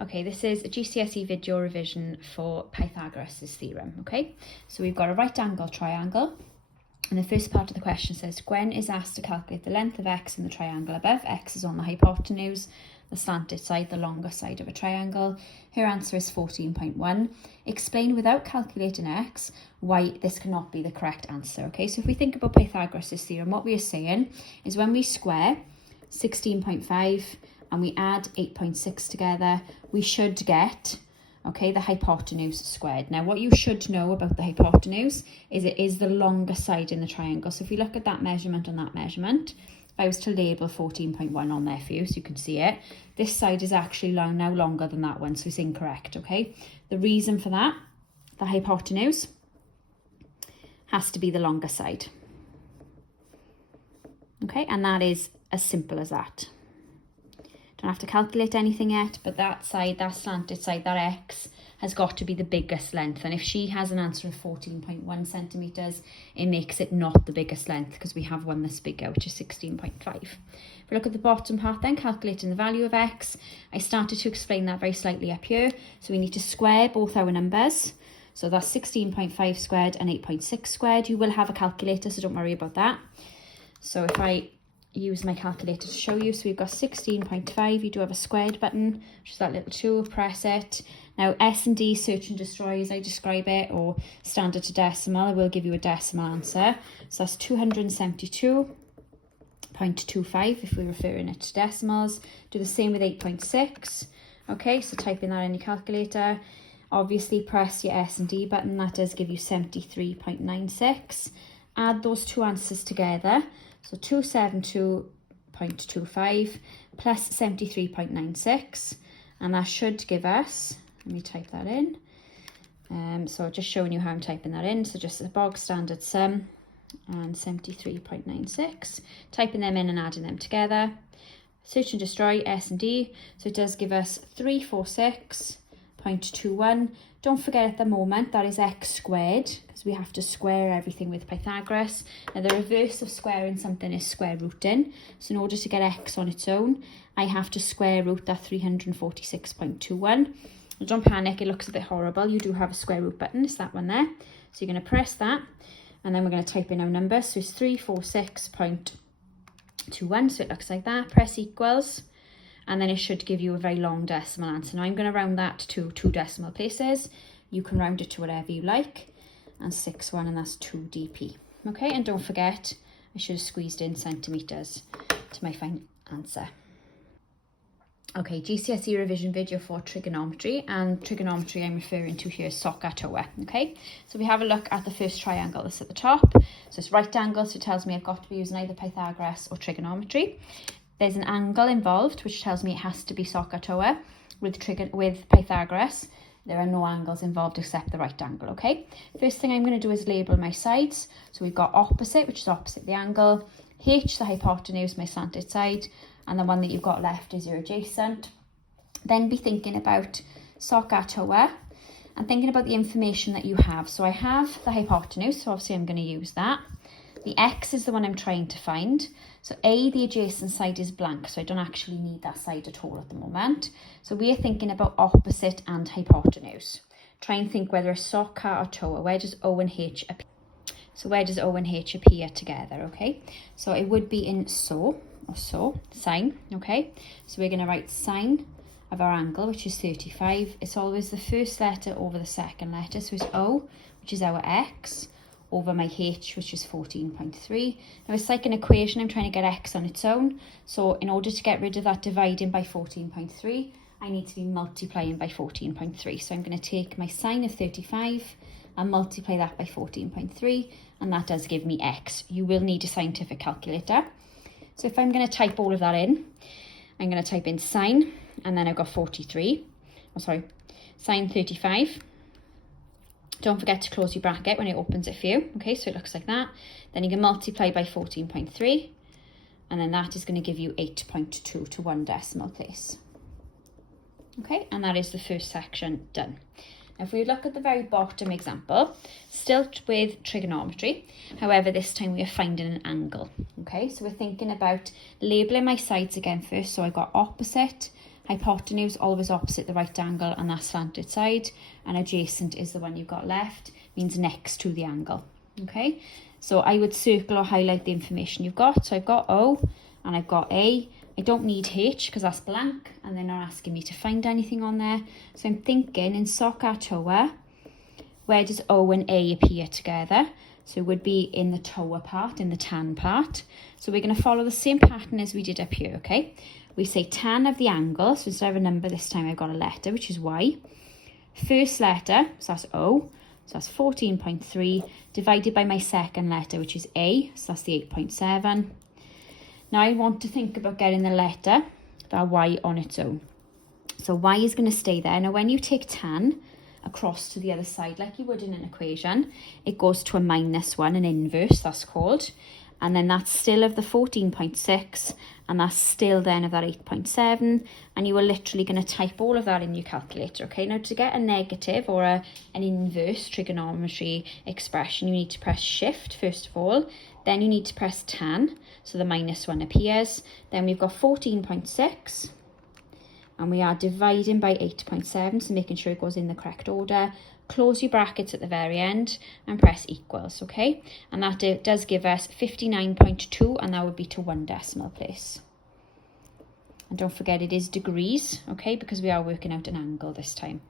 Okay, this is a GCSE video revision for Pythagoras' theorem, okay? So we've got a right angle triangle, and the first part of the question says, Gwen is asked to calculate the length of x in the triangle above. X is on the hypotenuse, the slanted side, the longer side of a triangle. Her answer is 14.1. Explain without calculating x why this cannot be the correct answer, okay? So if we think about Pythagoras' theorem, what we are saying is when we square 16.5 and we add 8.6 together, we should get, okay, the hypotenuse squared. Now, what you should know about the hypotenuse is it is the longer side in the triangle. So if we look at that measurement and that measurement, if I was to label 14.1 on there for you so you can see it, this side is actually now longer than that one, so it's incorrect, okay? The reason for that, the hypotenuse has to be the longer side. Okay, and that is as simple as that. Don't have to calculate anything yet, but that side, that slanted side, that x has got to be the biggest length. And if she has an answer of 14.1 centimetres, it makes it not the biggest length because we have one that's bigger, which is 16.5. If we look at the bottom part then, calculating the value of x, I started to explain that very slightly up here. So we need to square both our numbers. So that's 16.5 squared and 8.6 squared. You will have a calculator, so don't worry about that. So if I use my calculator to show you, so we've got 16.5, you do have a squared button, which is that little tool, press it. Now S&D, search and destroy as I describe it, or standard to decimal, I will give you a decimal answer. So that's 272.25 if we're referring it to decimals. Do the same with 8.6. Okay, so type in that in your calculator. Obviously press your S&D button, that does give you 73.96. Add those two answers together. So 272.25 plus 73.96, and that should give us, let me type that in. So just showing you how I'm typing that in. So just a bog standard sum and 73.96. Typing them in and adding them together. Search and destroy, S&D. So it does give us 346.21. Don't forget at the moment that is x squared, because we have to square everything with Pythagoras. Now the reverse of squaring something is square rooting. So in order to get x on its own, I have to square root that 346.21. Don't panic, it looks a bit horrible. You do have a square root button, it's that one there. So you're going to press that, and then we're going to type in our number. So it's 346.21, so it looks like that. Press equals. And then it should give you a very long decimal answer. Now I'm going to round that to 2 decimal places. You can round it to whatever you like. And 6.1, and that's 2 dp. Okay, and don't forget, I should have squeezed in centimetres to my final answer. Okay, GCSE revision video for trigonometry, and trigonometry I'm referring to here is SOHCAHTOA, okay? So we have a look at the first triangle that's at the top. So it's right angle, so it tells me I've got to be using either Pythagoras or trigonometry. There's an angle involved, which tells me it has to be SOHCAHTOA. With Pythagoras, there are no angles involved except the right angle, okay? First thing I'm going to do is label my sides. So we've got opposite, which is opposite the angle. H, the hypotenuse, my slanted side. And the one that you've got left is your adjacent. Then be thinking about SOHCAHTOA and thinking about the information that you have. So I have the hypotenuse, so obviously I'm going to use that. The x is the one I'm trying to find. So A, the adjacent side is blank, so I don't actually need that side at all at the moment. So we are thinking about opposite and hypotenuse. Try and think whether it's SOHCA or TOA. Where does O and H appear? So where does O and H appear together, okay? So it would be in so, sine, okay? So we're going to write sine of our angle, which is 35. It's always the first letter over the second letter. So it's O, which is our x, over my h, which is 14.3. Now it's like an equation, I'm trying to get x on its own. So in order to get rid of that dividing by 14.3, I need to be multiplying by 14.3. So I'm going to take my sine of 35 and multiply that by 14.3, and that does give me x. You will need a scientific calculator. So if I'm going to type all of that in, I'm going to type in sine, and then I've got sine 35. Don't forget to close your bracket when it opens it for you. Okay, so it looks like that. Then you can multiply by 14.3, and then that is going to give you 8.2 to 1 decimal place. Okay, and that is the first section done. Now, if we look at the very bottom example, still with trigonometry, however, this time we are finding an angle. Okay, so we're thinking about labelling my sides again first. So I got opposite, Hypotenuse, always opposite the right angle and that slanted side, and adjacent is the one you've got left, means next to the angle. Okay, so I would circle or highlight the information you've got. So I've got O and I've got A. I don't need H because that's blank and they're not asking me to find anything on there. So I'm thinking in SOHCAHTOA, where does O and A appear together? So it would be in the TOA part, in the tan part. So we're going to follow the same pattern as we did up here, okay? We say tan of the angle, so instead of a number this time I've got a letter, which is Y. First letter, so that's O, so that's 14.3, divided by my second letter, which is A, so that's the 8.7. Now I want to think about getting the letter, that Y on its own. So Y is going to stay there. Now when you take tan across to the other side, like you would in an equation, it goes to a -1, an inverse, that's called. And then that's still of the 14.6, and that's still then of that 8.7, and you are literally going to type all of that in your calculator, okay? Now to get a negative or an inverse trigonometry expression, you need to press shift first of all, then you need to press tan, so the -1 appears, then we've got 14.6, and we are dividing by 8.7, so making sure it goes in the correct order. Close your brackets at the very end and press equals, okay? And that does give us 59.2, and that would be to 1 decimal place. And don't forget it is degrees, okay? Because we are working out an angle this time.